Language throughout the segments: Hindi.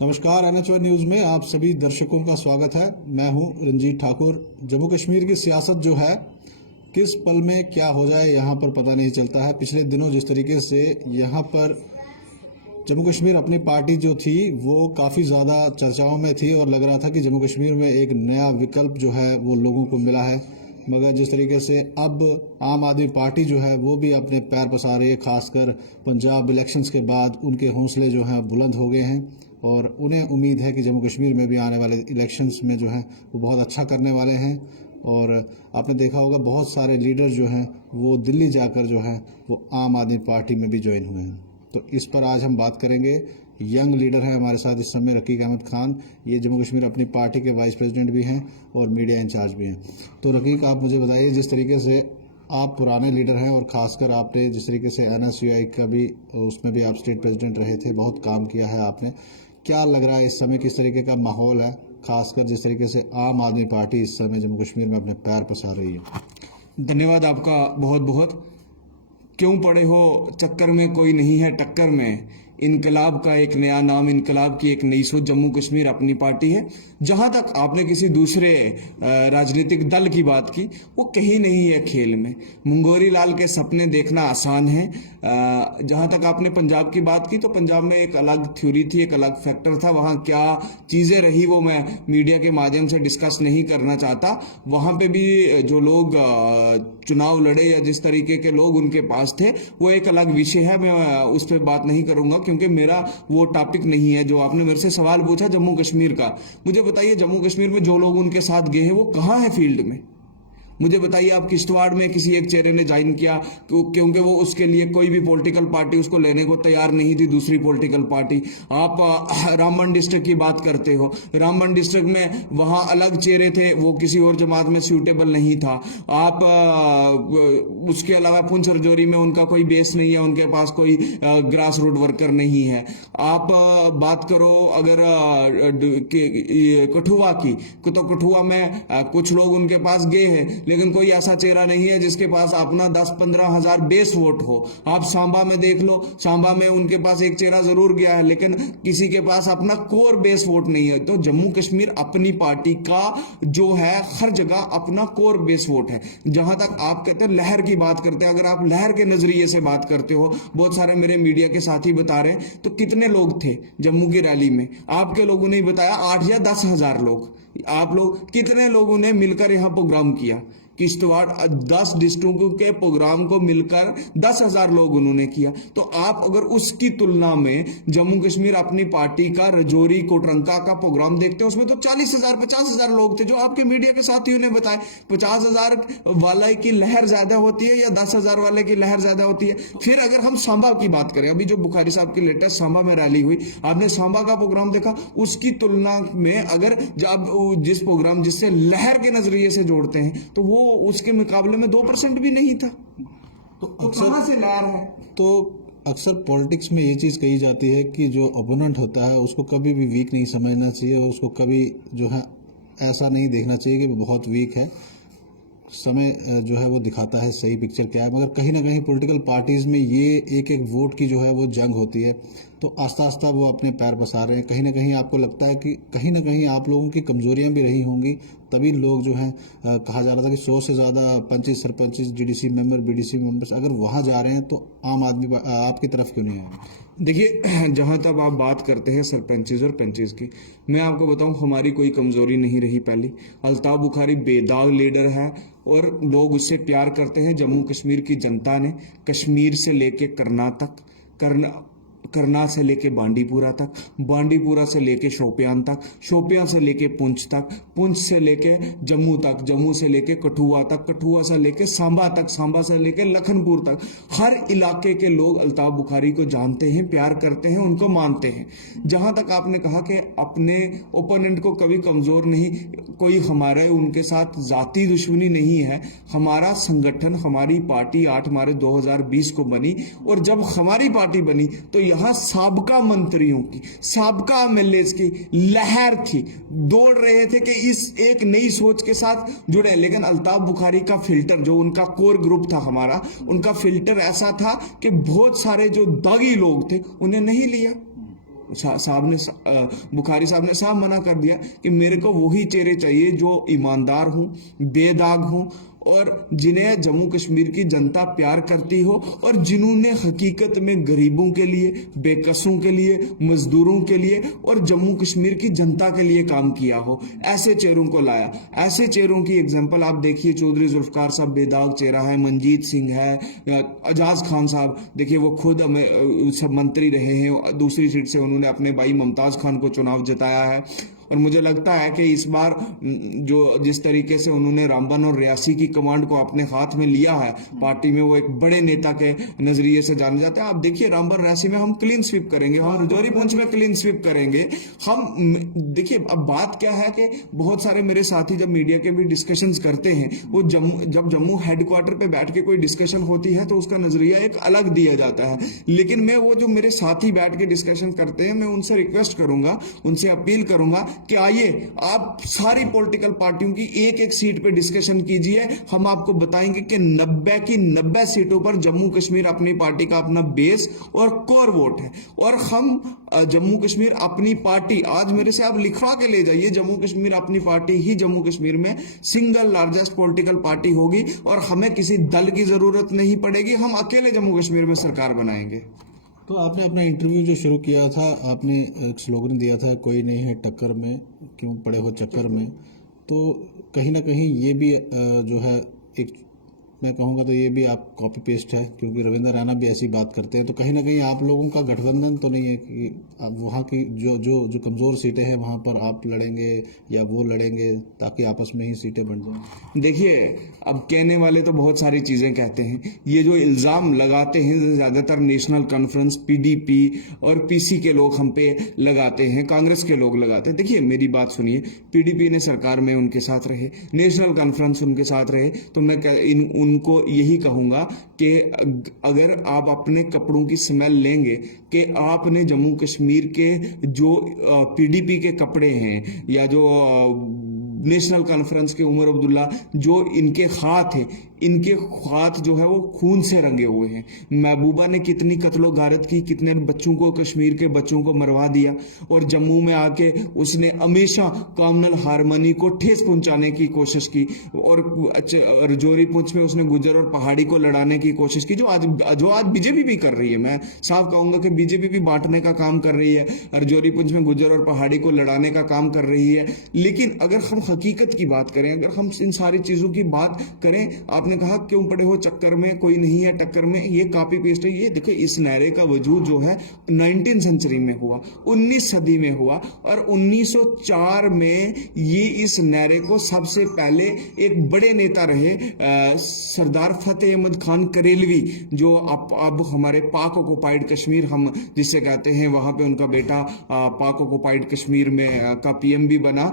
नमस्कार। NH1 न्यूज में आप सभी दर्शकों का स्वागत है। मैं हूं रंजीत ठाकुर। जम्मू कश्मीर की सियासत जो है किस पल में क्या हो जाए यहां पर पता नहीं चलता है। पिछले दिनों जिस तरीके से यहां पर जम्मू कश्मीर अपनी पार्टी जो थी वो काफ़ी ज़्यादा चर्चाओं में थी और लग रहा था कि जम्मू कश्मीर में एक नया विकल्प जो है वो लोगों को मिला है। मगर जिस तरीके से अब आम आदमी पार्टी जो है वो भी अपने पैर पसार रही है, खासकर पंजाब इलेक्शंस के बाद उनके हौसले जो हैं बुलंद हो गए हैं और उन्हें उम्मीद है कि जम्मू कश्मीर में भी आने वाले इलेक्शंस में जो है वो बहुत अच्छा करने वाले हैं। और आपने देखा होगा बहुत सारे लीडर जो हैं वो दिल्ली जाकर जो है वो आम आदमी पार्टी में भी ज्वाइन हुए हैं। तो इस पर आज हम बात करेंगे। यंग लीडर है हमारे साथ इस समय रकीक अहमद खान। ये जम्मू कश्मीर अपनी पार्टी के वाइस प्रेसिडेंट भी हैं और मीडिया इंचार्ज भी हैं। तो रकीक, आप मुझे बताइए, जिस तरीके से आप पुराने लीडर हैं और ख़ासकर आपने जिस तरीके से NSUI का भी उसमें भी आप स्टेट प्रेसिडेंट रहे थे, बहुत काम किया है आपने। क्या लग रहा है इस समय किस तरीके का माहौल है, खासकर जिस तरीके से आम आदमी पार्टी इस समय जम्मू कश्मीर में अपने पैर पसार रही है? धन्यवाद आपका बहुत बहुत। क्यों पड़े हो चक्कर में, कोई नहीं है टक्कर में। इनकलाब का एक नया नाम, इनकलाब की एक नई सोच, जम्मू कश्मीर अपनी पार्टी है। जहां तक आपने किसी दूसरे राजनीतिक दल की बात की, वो कहीं नहीं है खेल में। मुंगोरी लाल के सपने देखना आसान है। जहां तक आपने पंजाब की बात की, तो पंजाब में एक अलग थ्योरी थी, एक अलग फैक्टर था। वहां क्या चीजें रही वो मैं मीडिया के माध्यम से डिस्कस नहीं करना चाहता। वहां पे भी जो लोग चुनाव लड़े या जिस तरीके के लोग उनके पास थे, वो एक अलग विषय है। मैं उस पर बात नहीं करूंगा क्योंकि मेरा वो टॉपिक नहीं है। जो आपने मेरे से सवाल पूछा जम्मू कश्मीर का, मुझे बताइए जम्मू कश्मीर में जो लोग उनके साथ गए हैं वो कहाँ है फील्ड में? मुझे बताइए, आप किश्तवाड़ में किसी एक चेहरे ने ज्वाइन किया क्योंकि वो उसके लिए कोई भी पॉलिटिकल पार्टी उसको लेने को तैयार नहीं थी, दूसरी पॉलिटिकल पार्टी। आप रामबन डिस्ट्रिक्ट की बात करते हो, रामबन डिस्ट्रिक्ट में वहां अलग चेहरे थे, वो किसी और जमात में सूटेबल नहीं था। आप उसके अलावा पुंछ राजौरी में उनका कोई बेस नहीं है, उनके पास कोई ग्रास रूट वर्कर नहीं है। आप बात करो अगर कठुआ की, तो कठुआ में कुछ लोग उनके पास गए हैं, लेकिन कोई ऐसा चेहरा नहीं है जिसके पास अपना 10-15 हजार बेस वोट हो। आप सांबा में देख लो, सांबा में उनके पास एक चेहरा जरूर गया है, लेकिन किसी के पास अपना कोर बेस वोट नहीं है। तो जम्मू कश्मीर अपनी पार्टी का जो है हर जगह अपना कोर बेस वोट है। जहां तक आप कहते हैं लहर की बात करते हैं, अगर आप लहर के नजरिए से बात करते हो, बहुत सारे मेरे मीडिया के साथी बता रहे हैं, तो कितने लोग थे जम्मू की रैली में? आपके लोगों ने बताया 8 या 10 हजार लोग। आप लोग कितने लोगों ने मिलकर यहां प्रोग्राम किया? किश्तवाड़ 10 डिस्ट्रिक्टों के प्रोग्राम को मिलकर 10,000 लोग उन्होंने किया। तो आप अगर उसकी तुलना में जम्मू कश्मीर अपनी पार्टी का राजौरी कोटरंका का प्रोग्राम देखते हैं, उसमें तो 40,000 50,000 लोग थे। जो आपके मीडिया के साथियों ने बताया, 50,000 वाले की लहर ज्यादा होती है या 10,000 वाले की लहर ज्यादा होती है? फिर अगर हम सांबा की बात करें, अभी जो बुखारी साहब की लेटेस्ट सांबा में रैली हुई, आपने सांबा का प्रोग्राम देखा, उसकी तुलना में अगर जब जिस प्रोग्राम जिससे लहर के नजरिए से जोड़ते हैं, तो वो उसके मुकाबले में 2% भी नहीं था। तो कहां से लहर है? तो अक्सर पॉलिटिक्स में ये चीज़ कही जाती है कि जो ओपोनेंट होता है उसको कभी भी वीक नहीं समझना चाहिए और उसको कभी जो है ऐसा नहीं देखना चाहिए कि वो बहुत वीक है। समय जो है वो दिखाता है सही पिक्चर क्या है। मगर कहीं ना कहीं पॉलिटिकल पार्टीज में ये एक एक वोट की जो है वो जंग होती है। तो आस्ता आस्ता वो अपने पैर पसार रहे हैं। कहीं ना कहीं आपको लगता है कि कहीं ना कहीं आप लोगों की कमजोरियां भी रही होंगी, तभी लोग जो हैं कहा जा रहा था कि 100 से ज़्यादा punches sarpanch GDC member BDC members अगर वहाँ जा रहे हैं तो आम आदमी आपकी तरफ क्यों नहीं आए? देखिए, जहां तक आप बात करते हैं सरपंचेज और पंचेज की, मैं आपको बताऊं हमारी कोई कमजोरी नहीं रही। पहली, अल्ताफ बुखारी बेदाग लीडर है और लोग उससे प्यार करते हैं। जम्मू कश्मीर की जनता ने कश्मीर से लेके करनाल से लेके बांडीपुरा तक, बांडीपुरा से लेके शोपियान तक, शोपियान से लेके पुंछ तक, पुंछ से लेके जम्मू तक, जम्मू से लेके कठुआ तक, कठुआ से लेके सांबा तक, सांबा से लेके लखनपुर तक, हर इलाके के लोग अल्ताफ बुखारी को जानते हैं, प्यार करते हैं, उनको मानते हैं। जहां तक आपने कहा कि अपने ओपोनेंट को कभी कमजोर नहीं, कोई हमारे उनके साथ जाति दुश्मनी नहीं है। हमारा संगठन, हमारी पार्टी 8 मार्च 2020 को बनी और जब हमारी पार्टी बनी तो यहाँ साबका मंत्रियों की, साबका MLAs की लहर थी, दौड़ रहे थे कि इस एक नई सोच के साथ जुड़े। लेकिन अल्ताफ बुखारी का फिल्टर, जो उनका कोर ग्रुप था हमारा, उनका फिल्टर ऐसा था कि बहुत सारे जो दागी लोग थे उन्हें नहीं लिया। साहब ने बुखारी साहब ने साफ मना कर दिया कि मेरे को वही चेहरे चाहिए जो ईमानदार हूं, बेदाग हूं और जिन्हें जम्मू कश्मीर की जनता प्यार करती हो और जिन्होंने हकीकत में गरीबों के लिए, बेकसों के लिए, मजदूरों के लिए और जम्मू कश्मीर की जनता के लिए काम किया हो। ऐसे चेहरों को लाया। ऐसे चेहरों की एग्जांपल आप देखिए, चौधरी जुल्फकार साहब बेदाग चेहरा है, मनजीत सिंह है, एजाज खान साहब देखिए वो खुद सब मंत्री रहे हैं, दूसरी सीट से उन्होंने अपने भाई मुमताज खान को चुनाव जिताया है। और मुझे लगता है कि इस बार जो जिस तरीके से उन्होंने रामबन और रियासी की कमांड को अपने हाथ में लिया है, पार्टी में वो एक बड़े नेता के नजरिए से जाने जाते हैं। आप देखिए रामबन रियासी में हम क्लीन स्वीप करेंगे, हम राजौरी पुंछ में क्लीन स्वीप करेंगे। हम देखिए अब बात क्या है कि बहुत सारे मेरे साथी जब मीडिया के भी डिस्कशंस करते हैं, वो जब जम्मू हेडक्वार्टर पे बैठ के कोई डिस्कशन होती है तो उसका नजरिया एक अलग दिया जाता है। लेकिन मैं वो जो मेरे साथी बैठ के डिस्कशन करते हैं, मैं उनसे रिक्वेस्ट करूंगा, उनसे अपील करूंगा कि आइए आप सारी पॉलिटिकल पार्टियों की एक एक सीट पे डिस्कशन कीजिए। हम आपको बताएंगे कि 90 की 90 सीटों पर जम्मू कश्मीर अपनी पार्टी का अपना बेस और कोर वोट है। और हम जम्मू कश्मीर अपनी पार्टी, आज मेरे से आप लिखवा के ले जाइए, जम्मू कश्मीर अपनी पार्टी ही जम्मू कश्मीर में सिंगल लार्जेस्ट पॉलिटिकल पार्टी होगी और हमें किसी दल की जरूरत नहीं पड़ेगी। हम अकेले जम्मू कश्मीर में सरकार बनाएंगे। तो आपने अपना इंटरव्यू जो शुरू किया था, आपने एक स्लोगन दिया था, कोई नहीं है टक्कर में, क्यों पड़े हो चक्कर में। तो कहीं ना कहीं ये भी जो है एक, मैं कहूँगा तो ये भी आप कॉपी पेस्ट है, क्योंकि रविंद्र रैना भी ऐसी बात करते हैं। तो कहीं ना कहीं आप लोगों का गठबंधन तो नहीं है कि आप वहाँ की जो जो जो कमज़ोर सीटें हैं वहाँ पर आप लड़ेंगे या वो लड़ेंगे, ताकि आपस में ही सीटें बन जाएं। देखिए अब कहने वाले तो बहुत सारी चीजें कहते हैं, ये जो इल्जाम लगाते हैं ज्यादातर नेशनल कॉन्फ्रेंस, पीडीपी और पीसी के लोग हम पे लगाते हैं, कांग्रेस के लोग लगाते हैं। देखिए मेरी बात सुनिए, पीडीपी ने सरकार में उनके साथ रहे, नेशनल कॉन्फ्रेंस उनके साथ रहे, तो मैं उनको यही कहूंगा कि अगर आप अपने कपड़ों की स्मेल लेंगे कि आपने जम्मू कश्मीर के जो पीडीपी के कपड़े हैं या जो नेशनल कॉन्फ्रेंस के उमर अब्दुल्ला, जो इनके हाथ हैं, इनके हाथ जो है वो खून से रंगे हुए हैं। महबूबा ने कितनी कत्लो गारत की, कितने बच्चों को, कश्मीर के बच्चों को मरवा दिया, और जम्मू में आके उसने हमेशा कॉमनल हारमोनी को ठेस पहुंचाने की कोशिश की, और राजौरी पुंछ में उसने गुजर और पहाड़ी को लड़ाने की कोशिश की, जो आज बीजेपी भी कर रही है। मैं साफ कहूंगा कि बीजेपी भी बांटने का काम कर रही है, राजौरी पुंछ में गुजर और पहाड़ी को लड़ाने का काम कर रही है। लेकिन अगर हम हकीकत की बात करें, अगर हम इन सारी चीजों की बात करें, आपने कहा क्यों पड़े हो चक्कर में, कोई नहीं है टक्कर में, ये कॉपी पेस्ट है। ये देखो, इस नारे का वजूद जो है 19वीं सेंचुरी में हुआ, 19 सदी में हुआ, और 1904 में ये इस नारे को सबसे पहले एक बड़े नेता रहे सरदार फतेह अहमद खान करेलवी, जो अब हमारे पाक ऑक्युपाइड कश्मीर हम जिसे कहते हैं, वहां पे उनका बेटा पाक ऑक्युपाइड कश्मीर में का पीएम भी बना।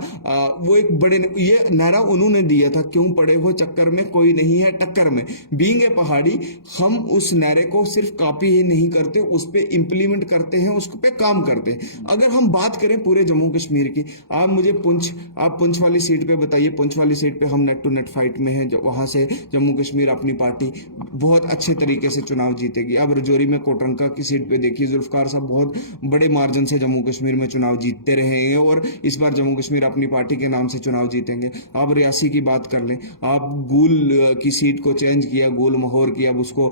वो एक बड़े, ये नारा उन्होंने दिया था, क्यों पड़े हो चक्कर में, कोई नहीं है टक्कर में। बीइंग ए पहाड़ी, हम उस नारे को सिर्फ कॉपी ही नहीं करते, उस पे इंप्लीमेंट करते हैं, उस पे काम करते हैं। अगर हम बात करें पूरे जम्मू कश्मीर की, आप मुझे आप पुंछ वाली सीट पे बताइए, पुंछ वाली सीट पे हम नेट टू नेट फाइट में हैं, वहां से जम्मू कश्मीर अपनी पार्टी बहुत अच्छे तरीके से चुनाव जीतेगी। अब राजौरी में कोटरंका की सीट पे देखिए, जुल्फकार साहब बहुत बड़े मार्जिन से जम्मू कश्मीर में चुनाव जीतते रहे हैं, और इस बार जम्मू कश्मीर अपनी पार्टी के नाम से चुनाव जीतेंगे। आप रियासी की बात कर लें, आप गूल की सीट को चेंज किया, गोल मोहर किया, अब उसको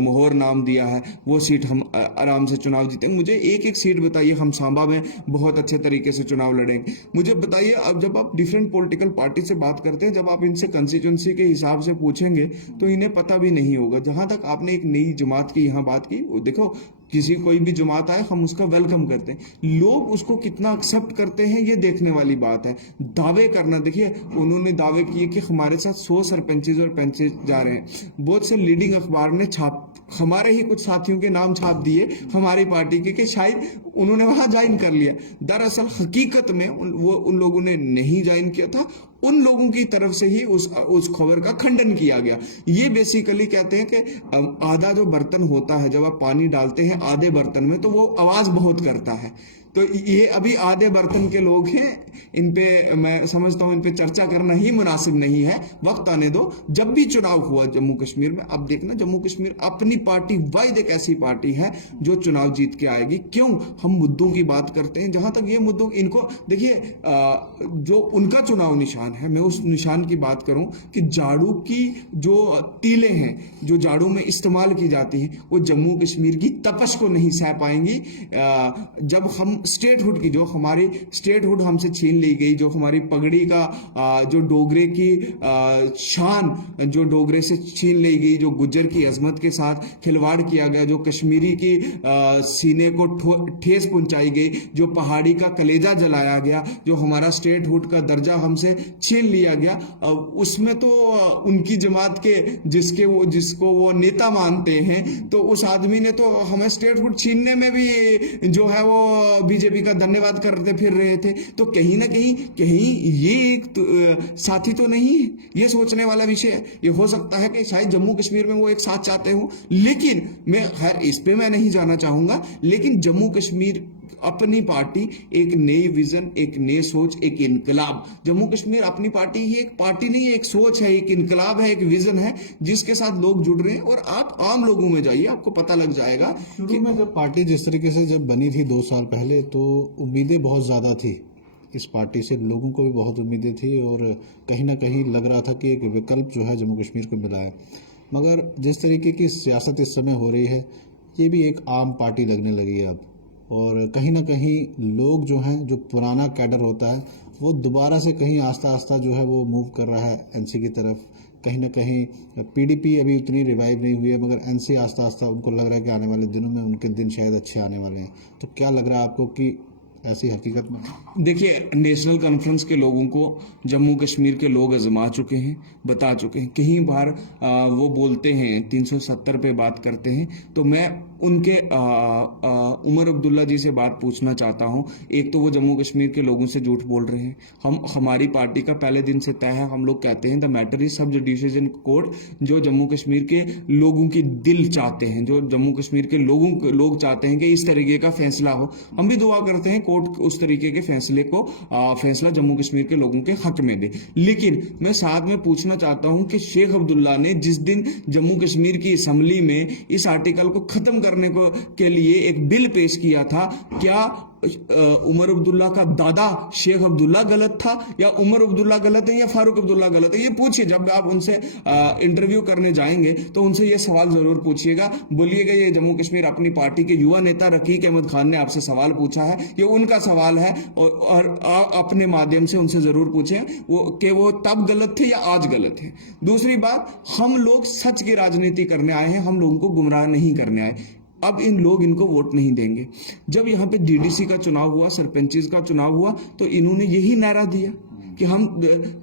मोहर नाम दिया है, वो सीट हम आराम से चुनाव जीतेंगे। मुझे एक एक सीट बताइए, हम सांबा में बहुत अच्छे तरीके से चुनाव लड़ेंगे। मुझे बताइए, अब जब आप डिफरेंट पॉलिटिकल पार्टी से बात करते हैं, जब आप इनसे कंस्टिट्यूंसी के हिसाब से पूछेंगे तो इन्हें पता भी नहीं होगा। जहां तक आपने एक नई जमात की यहाँ बात की, देखो किसी कोई भी जमात आए, हम उसका वेलकम करते हैं, लोग उसको कितना एक्सेप्ट करते हैं ये देखने वाली बात है। दावे करना, देखिए उन्होंने दावे किए कि हमारे साथ 100 सरपंचेज और पंचेज जा रहे हैं, बहुत से लीडिंग अखबार ने हमारे ही कुछ साथियों के नाम छाप दिए हमारी पार्टी के, कि शायद उन्होंने वहां ज्वाइन कर लिया। दरअसल हकीकत में उन लोगों ने नहीं ज्वाइन किया था, उन लोगों की तरफ से ही उस खबर का खंडन किया गया। ये बेसिकली कहते हैं कि आधा जो बर्तन होता है, जब आप पानी डालते हैं आधे बर्तन में, तो वो आवाज बहुत करता है। तो ये अभी आधे बर्तन के लोग हैं, इन पे मैं समझता हूं इन पे चर्चा करना ही मुनासिब नहीं है। वक्त आने दो। जब भी चुनाव हुआ जम्मू कश्मीर में, अब देखना जम्मू कश्मीर अपनी पार्टी वाहिद एक ऐसी पार्टी है जो चुनाव जीत के आएगी। क्यों हम मुद्दों की बात करते हैं, जहां तक ये मुद्दों इनको देखिए, जो उनका चुनाव निशान है, मैं उस निशान की बात करूं कि झाड़ू की जो तीले हैं जो झाड़ू में इस्तेमाल की जाती हैं, वो जम्मू कश्मीर की तपश को नहीं सह पाएंगी। जब हम स्टेटहुड की, जो हमारी स्टेटहुड हमसे छीन ली गई, जो हमारी पगड़ी का जो डोगरे की शान जो डोगरे से छीन ली गई, जो गुज्जर की अजमत के साथ खिलवाड़ किया गया, जो कश्मीरी की सीने को ठेस पहुंचाई गई, जो पहाड़ी का कलेजा जलाया गया, जो हमारा स्टेटहुड का दर्जा हमसे छीन लिया गया, उसमें तो उनकी जमात के जिसको वो नेता मानते हैं, तो उस आदमी ने तो हमें स्टेटहुड छीनने में भी जो है वो बीजेपी का धन्यवाद करते फिर रहे थे। तो कहीं ना कहीं ये एक साथी तो नहीं है, ये सोचने वाला विषय है। ये हो सकता है कि शायद जम्मू कश्मीर में वो एक साथ चाहते हो, लेकिन मैं खैर इस पे मैं नहीं जाना चाहूंगा। लेकिन जम्मू कश्मीर अपनी पार्टी, एक नई विजन, एक नई सोच, एक इनकलाब। जम्मू कश्मीर अपनी पार्टी ही एक पार्टी नहीं है, एक सोच है, एक इनकलाब है, एक विजन है जिसके साथ लोग जुड़ रहे हैं। और आप आम लोगों में जाइए, आपको पता लग जाएगा शुरू में जब पार्टी जिस तरीके से जब बनी थी 2 साल पहले, तो उम्मीदें बहुत ज़्यादा थी इस पार्टी से, लोगों को भी बहुत उम्मीदें थी और कहीं ना कहीं लग रहा था कि एक विकल्प जो है जम्मू कश्मीर को मिला है। मगर जिस तरीके की सियासत इस समय हो रही है, ये भी एक आम पार्टी लगने लगी है अब। और कहीं ना कहीं लोग जो हैं, जो पुराना कैडर होता है, वो दोबारा से कहीं आस्ता आस्ता जो है वो मूव कर रहा है एनसी की तरफ। कहीं ना कहीं पीडीपी अभी उतनी रिवाइव नहीं हुई है, मगर एनसी आस्ता आस्ता उनको लग रहा है कि आने वाले दिनों में उनके दिन शायद अच्छे आने वाले हैं। तो क्या लग रहा है आपको कि ऐसी हकीकत में? देखिए, नेशनल कॉन्फ्रेंस के लोगों को जम्मू कश्मीर के लोग आजमा चुके हैं, बता चुके हैं। कई बार वो बोलते हैं 370 पे बात करते हैं, तो मैं उनके उमर अब्दुल्ला जी से बात पूछना चाहता हूं। एक तो वो जम्मू कश्मीर के लोगों से झूठ बोल रहे हैं। हमारी पार्टी का पहले दिन से तय है, हम लोग कहते हैं द मैटर इज सब जुडिशियल कोर्ट, जो जम्मू कश्मीर के लोगों की दिल चाहते हैं, जो जम्मू कश्मीर के लोग चाहते हैं कि इस तरीके का फैसला हो। हम भी दुआ करते हैं कोर्ट उस तरीके के फैसले को फैसला जम्मू कश्मीर के लोगों के हक में दे। लेकिन मैं साथ में पूछना चाहता हूं कि शेख अब्दुल्ला ने जिस दिन जम्मू कश्मीर की असेंबली में इस आर्टिकल को खत्म करने के लिए एक बिल पेश किया था, क्या उमर अब्दुल्ला का दादा शेख अब्दुल्ला गलत था, या उमर अब्दुल्ला गलत है, या फारूक अब्दुल्ला गलत है? ये पूछिए। जब आप उनसे इंटरव्यू करने जाएंगे तो उनसे ये सवाल जरूर पूछिएगा। बोलिएगा ये जम्मू कश्मीर अपनी पार्टी के युवा नेता रकीक अहमद खान ने आपसे सवाल पूछा है, ये उनका सवाल है, और अपने माध्यम से उनसे जरूर पूछें कि वो तब गलत थे या आज गलत है। दूसरी बात, हम लोग सच की राजनीति करने आए हैं, हम लोगों को गुमराह नहीं करने आए। अब इन लोग इनको वोट नहीं देंगे। जब यहाँ पे डीडीसी का चुनाव हुआ, सरपंचेस का चुनाव हुआ, तो इन्होंने यही नारा दिया कि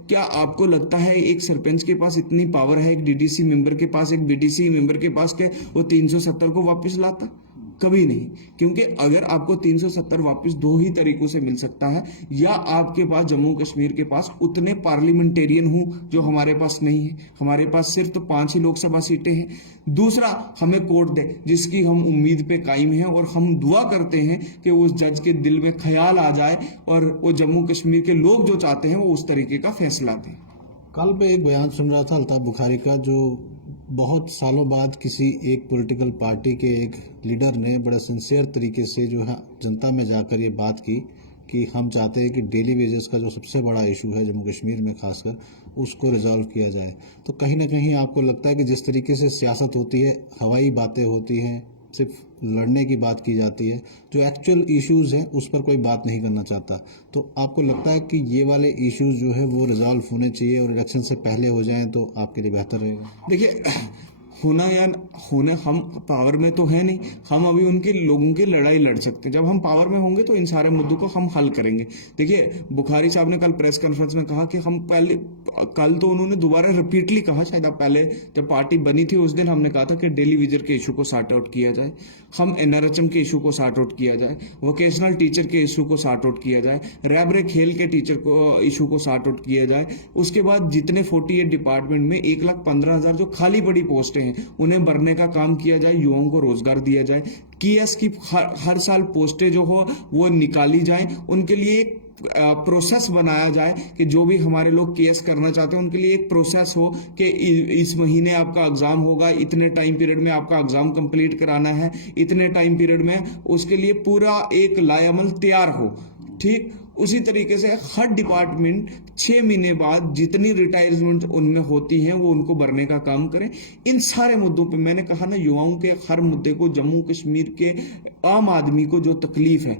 क्या आपको लगता है एक सरपंच के पास इतनी पावर है, एक डीडीसी मेंबर के पास, एक बीडीसी मेंबर के पास, के वो 370 को वापस लाता? कभी नहीं। क्योंकि अगर आपको 370 वापस 2 ही तरीकों से मिल सकता है, या आपके पास जम्मू कश्मीर के पास उतने पार्लियामेंटेरियन हो जो हमारे पास नहीं है। हमारे पास सिर्फ तो 5 ही लोकसभा सीटें हैं। दूसरा, हमें कोर्ट दे जिसकी हम उम्मीद पे कायम हैं, और हम दुआ करते हैं कि उस जज के दिल में ख्याल आ जाए और वो जम्मू कश्मीर के लोग जो चाहते हैं वो उस तरीके का फैसला दें। कल मैं एक बयान सुन रहा था अल्ताफ बुखारी का, जो बहुत सालों बाद किसी एक पॉलिटिकल पार्टी के एक लीडर ने बड़े सिंसियर तरीके से जो है जनता में जाकर ये बात की कि हम चाहते हैं कि डेली वेजेस का जो सबसे बड़ा इशू है जम्मू कश्मीर में खासकर, उसको रिजॉल्व किया जाए। तो कहीं ना कहीं आपको लगता है कि जिस तरीके से सियासत होती है, हवाई बातें होती हैं, सिर्फ लड़ने की बात की जाती है, जो एक्चुअल इश्यूज हैं उस पर कोई बात नहीं करना चाहता, तो आपको लगता है कि ये वाले इश्यूज जो है वो रिजॉल्व होने चाहिए और इलेक्शन से पहले हो जाएं तो आपके लिए बेहतर रहेगा? देखिए, होना या होना, हम पावर में तो है नहीं, हम अभी उनके लोगों की लड़ाई लड़ सकते हैं। जब हम पावर में होंगे तो इन सारे मुद्दों को हम हल करेंगे। देखिए, बुखारी साहब ने कल प्रेस कॉन्फ्रेंस में कहा कि हम कल तो उन्होंने दोबारा रिपीटली कहा, शायद आप पहले जब पार्टी बनी थी उस दिन हमने कहा था कि डेली वेजर के इशू को सॉर्ट आउट किया जाए, हम एनआरएचएम के इशू को सॉर्ट आउट किया जाए, वोकेशनल टीचर के इशू को सॉर्ट आउट किया जाए, रैबरे खेल के टीचर को इशू को सॉर्ट आउट किया जाए। उसके बाद जितने 48 डिपार्टमेंट में 1,15,000 जो खाली पड़ी पोस्टें हैं हैं उन्हें भरने का काम किया जाए, युवाओं को रोजगार दिया जाए, कियास की हर साल पोस्टें जो हो वो निकाली जाए, उनके लिए एक प्रोसेस बनाया जाए कि जो भी हमारे लोग केस करना चाहते हैं उनके लिए एक प्रोसेस हो कि इस महीने आपका एग्जाम होगा, इतने टाइम पीरियड में आपका एग्जाम कंप्लीट कराना है, इतने टाइम पीरियड में उसके लिए पूरा एक लाएमल तैयार हो। ठीक उसी तरीके से हर डिपार्टमेंट 6 महीने बाद जितनी रिटायरमेंट उनमें होती हैं वो उनको भरने का काम करें। इन सारे मुद्दों पे मैंने कहा ना, युवाओं के हर मुद्दे को, जम्मू कश्मीर के आम आदमी को जो तकलीफ है,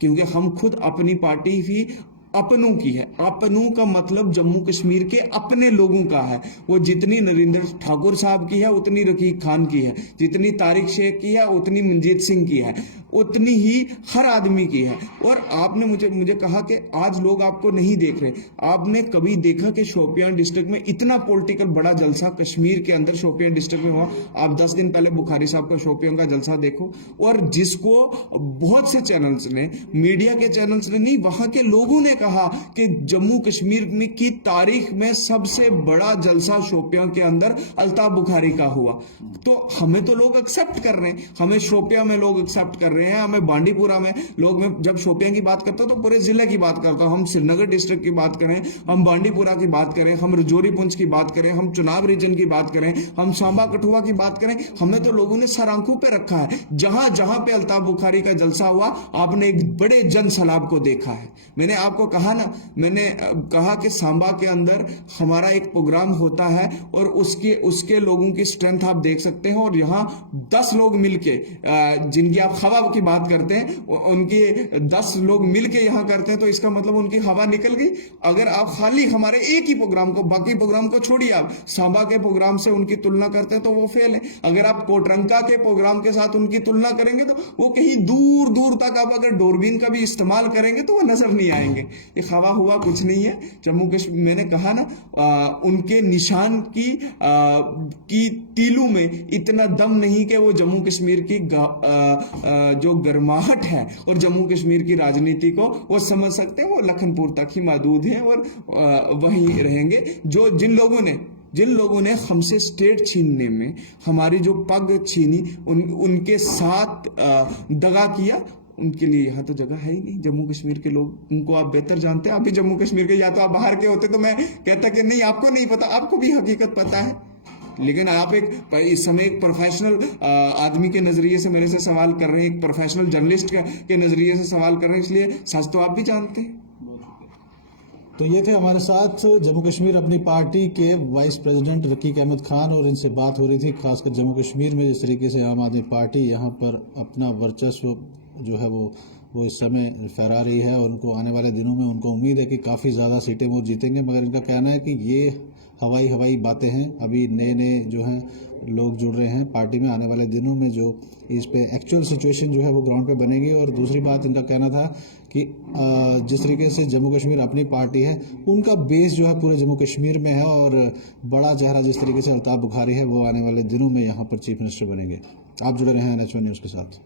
क्योंकि हम खुद अपनी पार्टी ही अपनों की है, अपनों का मतलब जम्मू कश्मीर के अपने लोगों का है। वो जितनी नरेंद्र ठाकुर साहब की है उतनी रकीब खान की है, जितनी तारिक शेख की है उतनी मंजीत सिंह की है, उतनी ही हर आदमी की है। और आपने मुझे कहा कि आज लोग आपको नहीं देख रहे। आपने कभी देखा कि शोपियां डिस्ट्रिक्ट में इतना पॉलिटिकल बड़ा जलसा कश्मीर के अंदर शोपियां डिस्ट्रिक्ट में हुआ? आप 10 दिन पहले बुखारी साहब का शोपियां का जलसा देखो। और जिसको बहुत से चैनल्स ने, मीडिया के चैनल्स ने नहीं, वहां के लोगों ने कहा कि जम्मू कश्मीर में की तारीख में सबसे बड़ा जलसा शोपियां के अंदर अल्ताफ बुखारी का हुआ। तो हमें तो लोग एक्सेप्ट कर रहे हैं, हमें शोपियां में लोग एक्सेप्ट कर रहे हैं, हमें बांडीपुरा में लोग, में जब शोपियां की बात करता हूं तो पूरे जिले की बात करता हूं। हम श्रीनगर डिस्ट्रिक्ट की बात करें, हम बांडीपुरा की बात करें, हम रजौरी पुंछ की बात करें, हम चुनाव रीजन की बात करें, हम सांबा कठुआ की बात करें, हमें तो लोगों ने सर आंखों पे रखा है। जहां जहां पे अल्ताफ बुखारी का जलसा हुआ आपने एक बड़े जन सैलाब को देखा है। मैंने आपको कहा ना, मैंने कहा कि सांबा के अंदर हमारा एक प्रोग्राम होता है और उसके लोगों की स्ट्रेंथ आप देख सकते हैं। और यहाँ 10 लोग मिलके, जिनकी आप हवा की बात करते हैं, उनके 10 लोग मिलके यहाँ करते हैं, तो इसका मतलब उनकी हवा निकल गई। अगर आप खाली हमारे एक ही प्रोग्राम को, बाकी प्रोग्राम को छोड़िए, आप सांबा के प्रोग्राम से उनकी तुलना करते हैं तो वो फेल है। अगर आप कोटरंका के प्रोग्राम के साथ उनकी तुलना करेंगे तो वो कहीं दूर दूर तक, आप अगर दूरबीन का भी इस्तेमाल करेंगे तो वो नजर नहीं आएंगे। ये हवा हुआ कुछ नहीं है। जम्मू कश्मीर, मैंने कहा ना, उनके निशान की तीलू में इतना दम नहीं कि वो जम्मू कश्मीर की जो गर्माहट है और जम्मू कश्मीर की राजनीति को वो समझ सकते हैं। वो लखनपुर तक ही महदूद हैं और वहीं रहेंगे। जिन लोगों ने हमसे स्टेट छीनने में हमारी जो पग छीनी, उनके साथ दगा किया, उनके लिए यहाँ तो जगह है ही नहीं। जम्मू कश्मीर के लोग, उनको आप बेहतर जानते हैं। आप भी जम्मू कश्मीर के, या तो आप बाहर के होते तो मैं कहता कि नहीं, आपको नहीं पता, आपको भी हकीकत पता है। लेकिन आप इस समय एक प्रोफेशनल आदमी के नजरिए से मेरे से सवाल कर रहे हैं, एक प्रोफेशनल जर्नलिस्ट के नजरिए से सवाल कर रहे हैं, इसलिए सच तो आप भी जानते हैं। तो ये थे हमारे साथ जम्मू कश्मीर अपनी पार्टी के वाइस प्रेसिडेंट रकीक अहमद खान, और इनसे बात हो रही थी खासकर जम्मू कश्मीर में जिस तरीके से आम आदमी पार्टी यहाँ पर अपना वर्चस्व जो है वो इस समय फहरा रही है। और उनको आने वाले दिनों में उनको उम्मीद है कि काफ़ी ज़्यादा सीटें वो जीतेंगे। मगर इनका कहना है कि ये हवाई बातें हैं। अभी नए जो हैं लोग जुड़ रहे हैं पार्टी में, आने वाले दिनों में जो इस पे एक्चुअल सिचुएशन जो है वो ग्राउंड पे बनेगी। और दूसरी बात इनका कहना था कि जिस तरीके से जम्मू कश्मीर अपनी पार्टी है, उनका बेस जो है पूरे जम्मू कश्मीर में है, और बड़ा चेहरा जिस तरीके से अल्ताफ बुखारी है वो आने वाले दिनों में यहाँ पर चीफ मिनिस्टर बनेंगे। आप जुड़े रहे हैं NH1 न्यूज़ के साथ।